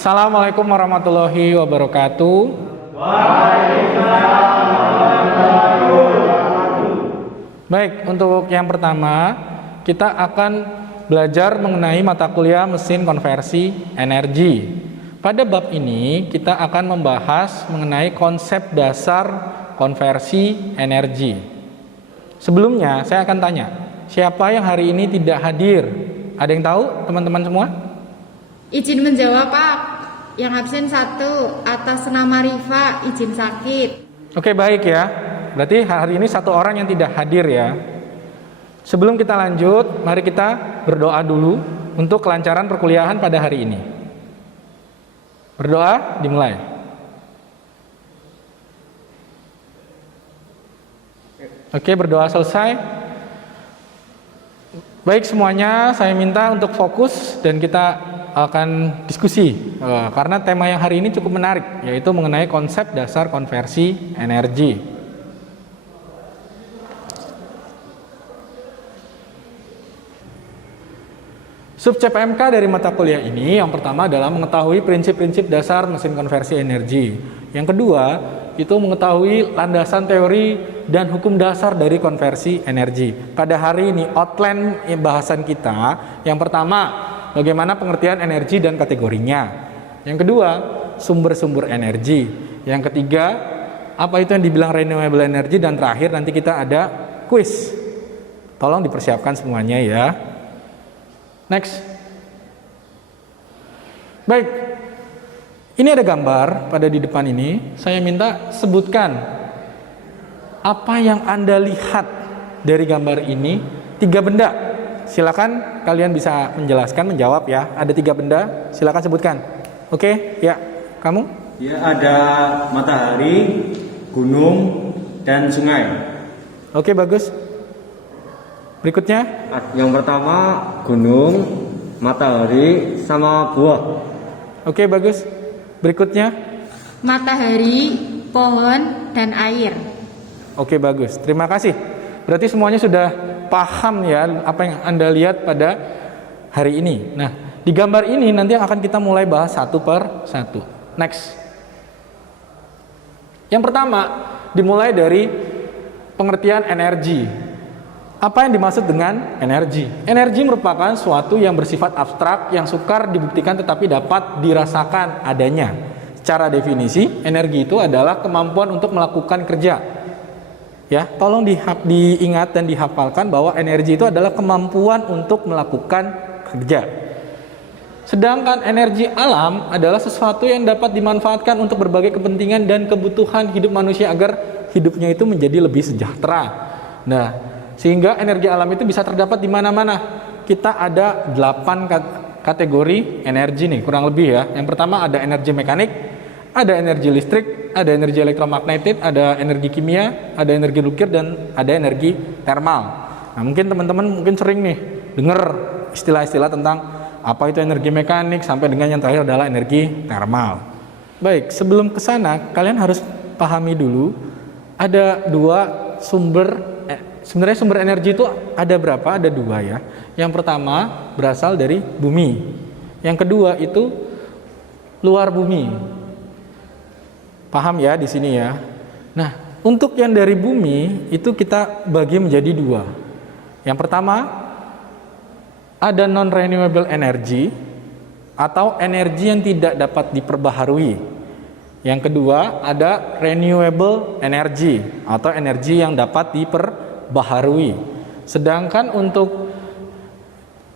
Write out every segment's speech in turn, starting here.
Assalamualaikum warahmatullahi wabarakatuh. Baik, untuk yang pertama kita akan belajar mengenai mata kuliah mesin konversi energi. Pada bab ini kita akan membahas mengenai konsep dasar konversi energi. Sebelumnya saya akan tanya, siapa yang hari ini tidak hadir? Ada yang tahu teman-teman semua? Izin menjawab, Pak. Yang absen 1, atas nama Rifa, izin sakit. Oke, baik ya. Berarti hari ini 1 orang yang tidak hadir ya. Sebelum kita lanjut, mari kita berdoa dulu untuk kelancaran perkuliahan pada hari ini. Berdoa dimulai. Oke, berdoa selesai. Baik semuanya, saya minta untuk fokus dan kita akan diskusi karena tema yang hari ini cukup menarik, yaitu mengenai konsep dasar konversi energi. Subjek PMK dari mata kuliah ini yang pertama adalah mengetahui prinsip-prinsip dasar mesin konversi energi. Yang kedua itu mengetahui landasan teori dan hukum dasar dari konversi energi. Pada hari ini outline bahasan kita yang pertama, bagaimana pengertian energi dan kategorinya. Yang kedua, sumber-sumber energi. Yang ketiga, apa itu yang dibilang renewable energy. Dan terakhir nanti kita ada quiz. Tolong dipersiapkan semuanya ya. Next. Baik. Ini ada gambar pada di depan ini. Saya minta sebutkan apa yang Anda lihat dari gambar ini. 3 benda. Silakan kalian bisa menjelaskan, menjawab ya. Ada 3 benda, silakan sebutkan. Oke, ya, kamu? Ya, ada matahari, gunung, dan sungai. Oke, bagus. Berikutnya? Yang pertama, gunung, matahari, sama buah. Oke, bagus. Berikutnya? Matahari, pohon, dan air. Oke, bagus. Terima kasih. Berarti semuanya sudah paham ya apa yang Anda lihat pada hari ini. Nah, di gambar ini nanti akan kita mulai bahas satu per satu. Next. Yang pertama, dimulai dari pengertian energi. Apa yang dimaksud dengan energi? Energi merupakan suatu yang bersifat abstrak, yang sukar dibuktikan tetapi dapat dirasakan adanya. Secara definisi, energi itu adalah kemampuan untuk melakukan kerja. Ya, tolong diingat dan dihafalkan bahwa energi itu adalah kemampuan untuk melakukan kerja. Sedangkan energi alam adalah sesuatu yang dapat dimanfaatkan untuk berbagai kepentingan dan kebutuhan hidup manusia agar hidupnya itu menjadi lebih sejahtera. Nah, sehingga energi alam itu bisa terdapat di mana-mana. Kita ada 8 kategori energi nih, kurang lebih ya. Yang pertama ada energi mekanik, ada energi listrik, ada energi elektromagnetik, ada energi kimia, ada energi nuklir, dan ada energi termal. Nah, mungkin teman-teman sering nih dengar istilah-istilah tentang apa itu energi mekanik sampai dengan yang terakhir adalah energi termal. Baik, sebelum ke sana kalian harus pahami dulu ada 2 sumber. Sebenarnya sumber energi itu ada berapa? Ada 2 ya. Yang pertama berasal dari bumi. Yang kedua itu luar bumi. Paham ya di sini ya. Nah, untuk yang dari bumi itu kita bagi menjadi 2. Yang pertama ada non-renewable energy atau energi yang tidak dapat diperbaharui. Yang kedua ada renewable energy atau energi yang dapat diperbaharui. Sedangkan untuk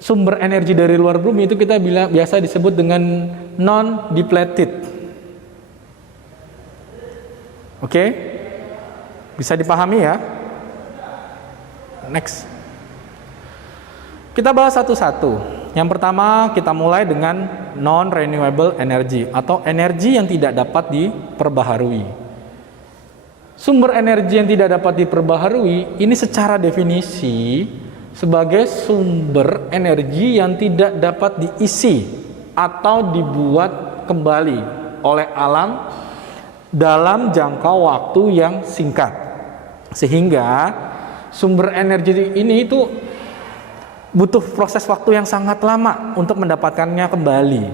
sumber energi dari luar bumi itu kita biasa disebut dengan non-depleted. Oke, bisa dipahami ya. Next, kita bahas satu-satu. Yang pertama kita mulai dengan non-renewable energy atau energi yang tidak dapat diperbaharui. Sumber energi yang tidak dapat diperbaharui ini secara definisi sebagai sumber energi yang tidak dapat diisi atau dibuat kembali oleh alam dalam jangka waktu yang singkat. Sehingga sumber energi ini itu butuh proses waktu yang sangat lama untuk mendapatkannya kembali.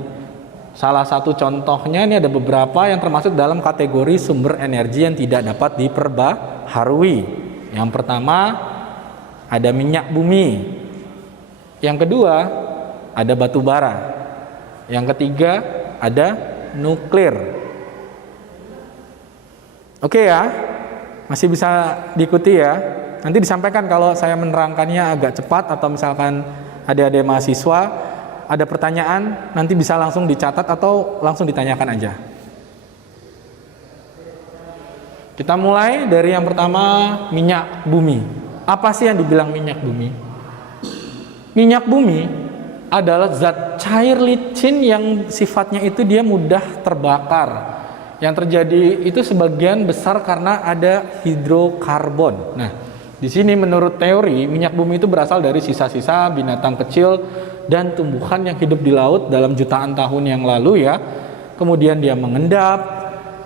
Salah satu contohnya ini ada beberapa yang termasuk dalam kategori sumber energi yang tidak dapat diperbaharui. Yang pertama ada minyak bumi. Yang kedua ada batu bara. Yang ketiga ada nuklir. Oke ya, masih bisa diikuti ya. Nanti disampaikan kalau saya menerangkannya agak cepat atau misalkan adik-adik mahasiswa ada pertanyaan, nanti bisa langsung dicatat atau langsung ditanyakan aja. Kita mulai dari yang pertama, minyak bumi. Apa sih yang dibilang minyak bumi? Minyak bumi adalah zat cair licin yang sifatnya itu dia mudah terbakar. Yang terjadi itu sebagian besar karena ada hidrokarbon. Nah, di sini menurut teori minyak bumi itu berasal dari sisa-sisa binatang kecil dan tumbuhan yang hidup di laut dalam jutaan tahun yang lalu ya. Kemudian dia mengendap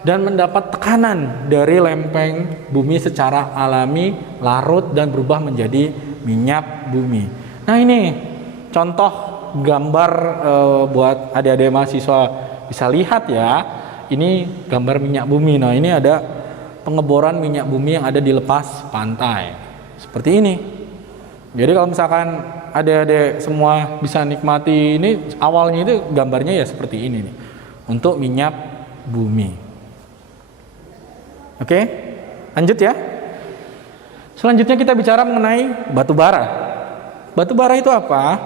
dan mendapat tekanan dari lempeng bumi secara alami, larut dan berubah menjadi minyak bumi. Nah, ini contoh gambar buat adik-adik mahasiswa bisa lihat ya. Ini gambar minyak bumi. Nah, ini ada pengeboran minyak bumi yang ada di lepas pantai. Seperti ini. Jadi kalau misalkan adik-adik semua bisa nikmati ini, awalnya itu gambarnya ya seperti ini nih. Untuk minyak bumi. Oke, lanjut ya. Selanjutnya kita bicara mengenai batu bara. Batu bara itu apa?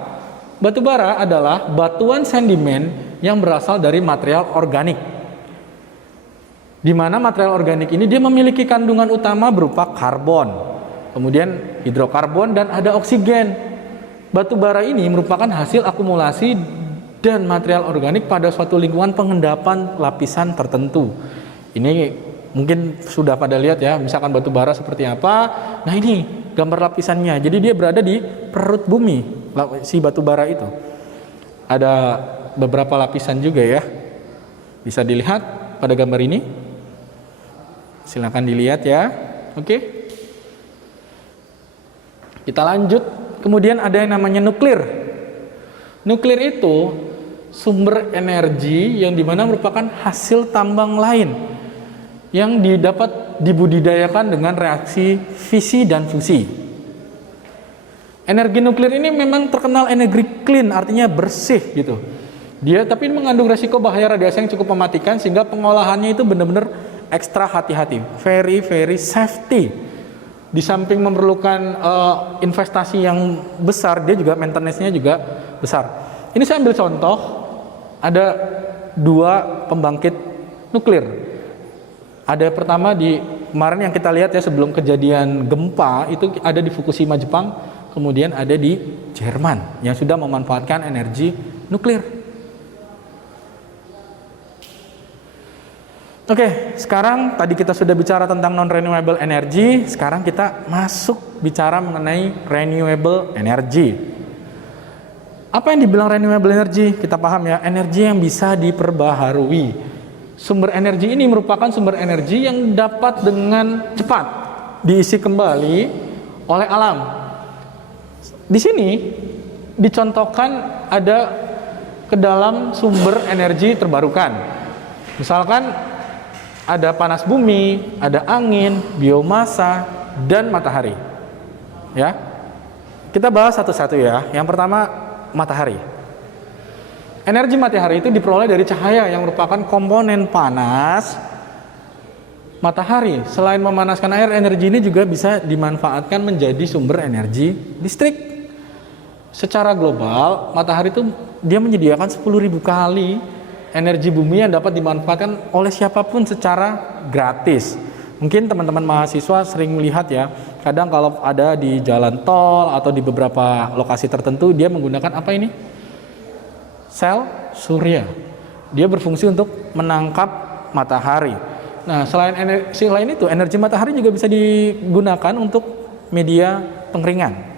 Batu bara adalah batuan sedimen yang berasal dari material organik. Di mana material organik ini dia memiliki kandungan utama berupa karbon. Kemudian hidrokarbon dan ada oksigen. Batu bara ini merupakan hasil akumulasi dan material organik pada suatu lingkungan pengendapan lapisan tertentu. Ini mungkin sudah pada lihat ya, misalkan batu bara seperti apa. Nah, ini gambar lapisannya. Jadi dia berada di perut bumi, si batu bara itu. Ada beberapa lapisan juga ya. Bisa dilihat pada gambar ini. Silakan dilihat ya. Oke. Kita lanjut, kemudian ada yang namanya nuklir. Nuklir itu sumber energi yang dimana merupakan hasil tambang lain yang didapat dibudidayakan dengan reaksi fisi dan fusi. Energi nuklir ini memang terkenal energi clean, artinya bersih gitu. Dia tapi mengandung resiko bahaya radiasi yang cukup mematikan sehingga pengolahannya itu benar-benar ekstra hati-hati, very safety. Di samping memerlukan investasi yang besar, dia juga maintenance-nya juga besar. Ini saya ambil contoh, ada 2 pembangkit nuklir. Ada pertama di kemarin yang kita lihat ya sebelum kejadian gempa itu ada di Fukushima Jepang, kemudian ada di Jerman yang sudah memanfaatkan energi nuklir. Oke, sekarang tadi kita sudah bicara tentang non-renewable energy, sekarang kita masuk bicara mengenai renewable energy. Apa yang dibilang renewable energy? Kita paham ya, energi yang bisa diperbaharui. Sumber energi ini merupakan sumber energi yang dapat dengan cepat diisi kembali oleh alam. Di sini dicontohkan ada ke dalam sumber energi terbarukan. Misalkan ada panas bumi, ada angin, biomasa, dan matahari. Ya, kita bahas satu-satu ya. Yang pertama, matahari. Energi matahari itu diperoleh dari cahaya yang merupakan komponen panas matahari. Selain memanaskan air, energi ini juga bisa dimanfaatkan menjadi sumber energi listrik. Secara global, matahari itu dia menyediakan 10.000 kali energi bumi yang dapat dimanfaatkan oleh siapapun secara gratis. Mungkin teman-teman mahasiswa sering melihat ya, kadang kalau ada di jalan tol atau di beberapa lokasi tertentu dia menggunakan apa ini? Sel surya. Dia berfungsi untuk menangkap matahari. Nah, selain itu, energi matahari juga bisa digunakan untuk media pengeringan.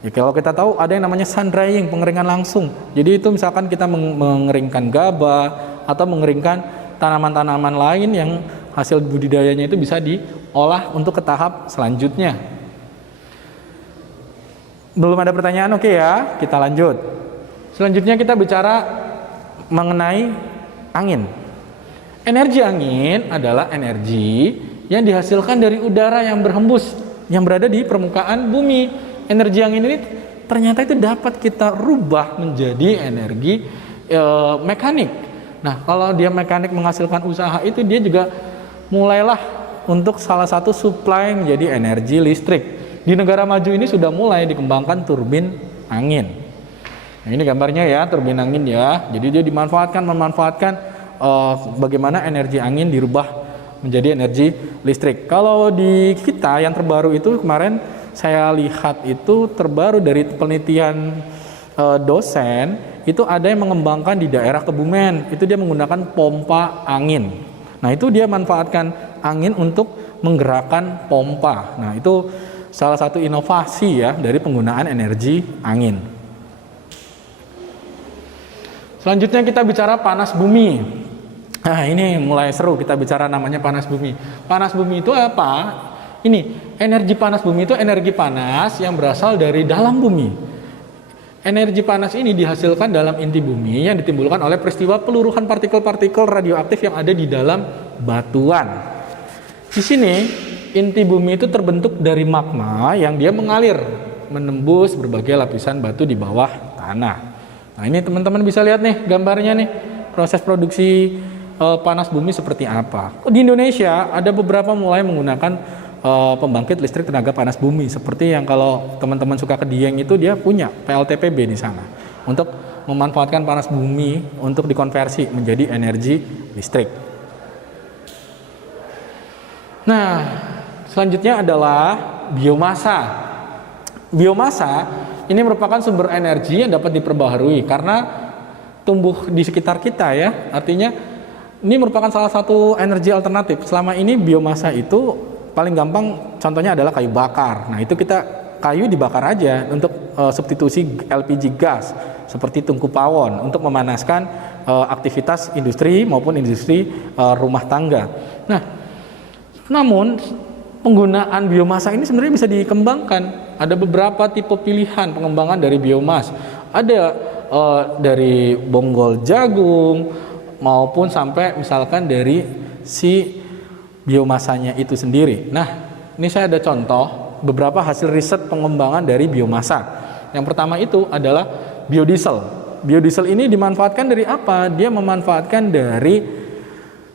Ya, kalau kita tahu ada yang namanya sun drying, pengeringan langsung. Jadi itu misalkan kita mengeringkan gabah atau mengeringkan tanaman-tanaman lain yang hasil budidayanya itu bisa olah untuk ke tahap selanjutnya. Belum ada pertanyaan, oke ya, kita lanjut. Selanjutnya kita bicara mengenai angin. Energi angin adalah energi yang dihasilkan dari udara yang berhembus, yang berada di permukaan bumi. Energi angin ini ternyata itu dapat kita rubah menjadi energi mekanik. Nah, kalau dia mekanik menghasilkan usaha itu, dia juga mulailah untuk salah satu supply menjadi energi listrik. Di negara maju ini sudah mulai dikembangkan turbin angin. Nah, ini gambarnya ya, turbin angin ya. Jadi dia memanfaatkan bagaimana energi angin dirubah menjadi energi listrik. Kalau di kita yang terbaru itu kemarin saya lihat itu terbaru dari penelitian dosen, itu ada yang mengembangkan di daerah Kebumen. Itu dia menggunakan pompa angin. Nah, itu dia manfaatkan angin untuk menggerakkan pompa. Nah, itu salah satu inovasi ya dari penggunaan energi angin. Selanjutnya kita bicara panas bumi. Nah, ini mulai seru kita bicara namanya panas bumi. Panas bumi itu apa? Ini, energi panas bumi itu energi panas yang berasal dari dalam bumi. Energi panas ini dihasilkan dalam inti bumi yang ditimbulkan oleh peristiwa peluruhan partikel-partikel radioaktif yang ada di dalam batuan. Di sini inti bumi itu terbentuk dari magma yang dia mengalir menembus berbagai lapisan batu di bawah tanah. Nah, ini teman-teman bisa lihat nih gambarnya nih, proses produksi panas bumi seperti apa. Di Indonesia ada beberapa mulai menggunakan pembangkit listrik tenaga panas bumi, seperti yang kalau teman-teman suka ke Dieng itu dia punya PLTPB di sana untuk memanfaatkan panas bumi untuk dikonversi menjadi energi listrik. Nah, selanjutnya adalah biomasa. Biomasa ini merupakan sumber energi yang dapat diperbaharui karena tumbuh di sekitar kita ya. Artinya ini merupakan salah satu energi alternatif. Selama ini biomasa itu paling gampang contohnya adalah kayu bakar. Nah, itu kayu dibakar aja untuk substitusi LPG gas seperti tungku pawon untuk memanaskan aktivitas industri maupun industri rumah tangga. Nah, namun penggunaan biomasa ini sebenarnya bisa dikembangkan. Ada beberapa tipe pilihan pengembangan dari biomas. Ada dari bonggol jagung maupun sampai misalkan dari si biomasanya itu sendiri. Nah, ini saya ada contoh beberapa hasil riset pengembangan dari biomasa. Yang pertama itu adalah biodiesel. Biodiesel ini dimanfaatkan dari apa? Dia memanfaatkan dari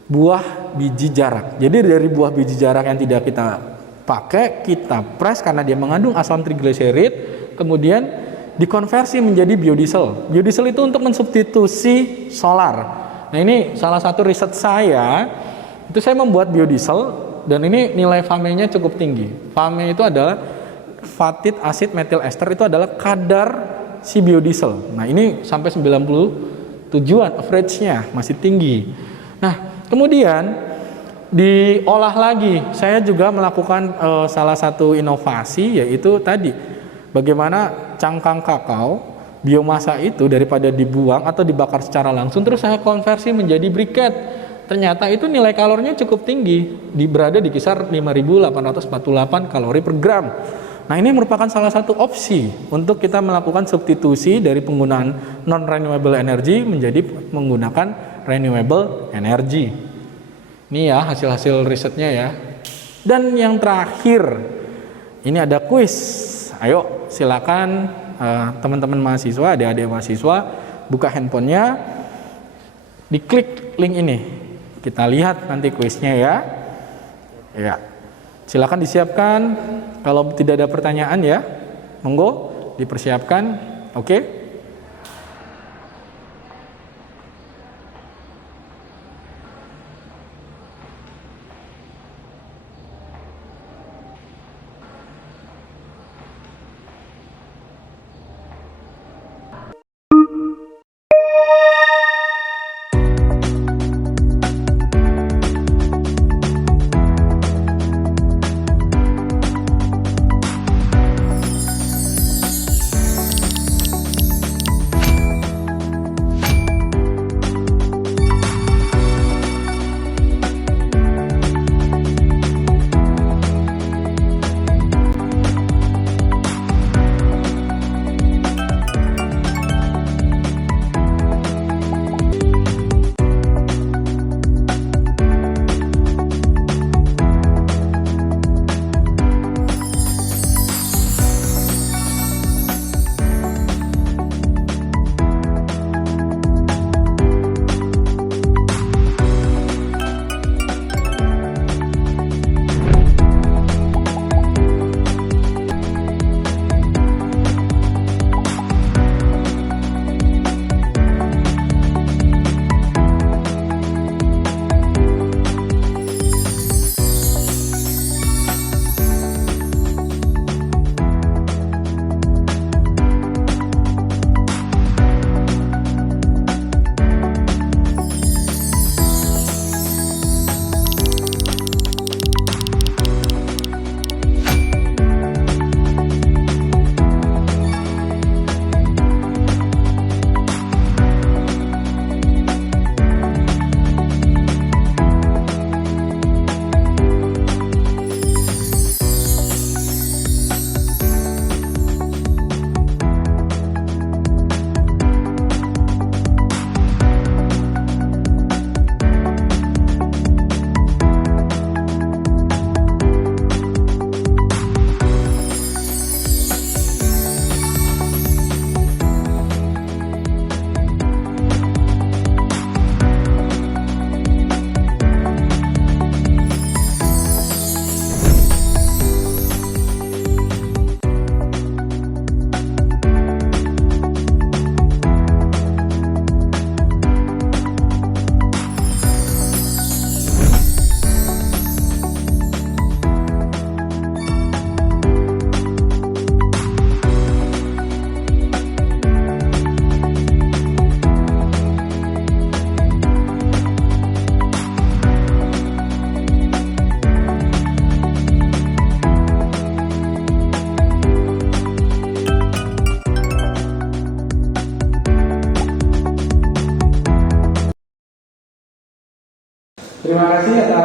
buah biji jarak. Jadi dari buah biji jarak yang tidak kita pakai, kita press karena dia mengandung asam trigliserid, kemudian dikonversi menjadi biodiesel. Biodiesel itu untuk mensubstitusi solar. Nah, ini salah satu riset saya. Itu saya membuat biodiesel dan ini nilai FAME-nya cukup tinggi. FAME itu adalah fatty acid methyl ester, itu adalah kadar si biodiesel. Nah, ini sampai 90 tujuan, average-nya masih tinggi. Nah, kemudian diolah lagi. Saya juga melakukan salah satu inovasi, yaitu tadi bagaimana cangkang kakao biomasa itu daripada dibuang atau dibakar secara langsung, terus saya konversi menjadi briket. Ternyata itu nilai kalorinya cukup tinggi, berada di kisar 5.848 kalori per gram. Nah, ini merupakan salah satu opsi untuk kita melakukan substitusi dari penggunaan non-renewable energy menjadi menggunakan renewable energy. Ini ya hasil-hasil risetnya ya. Dan yang terakhir, ini ada kuis. Ayo silakan teman-teman mahasiswa, adik-adik mahasiswa, buka handphonenya, diklik link ini. Kita lihat nanti kuisnya ya. Ya. Silakan disiapkan. Kalau tidak ada pertanyaan ya, monggo dipersiapkan. Oke.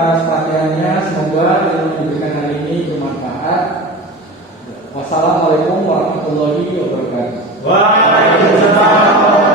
atas perhatiannya. Semoga ilmu yang diberikan hari ini bermanfaat. Wassalamualaikum warahmatullahi wabarakatuh. Waalaikumsalam.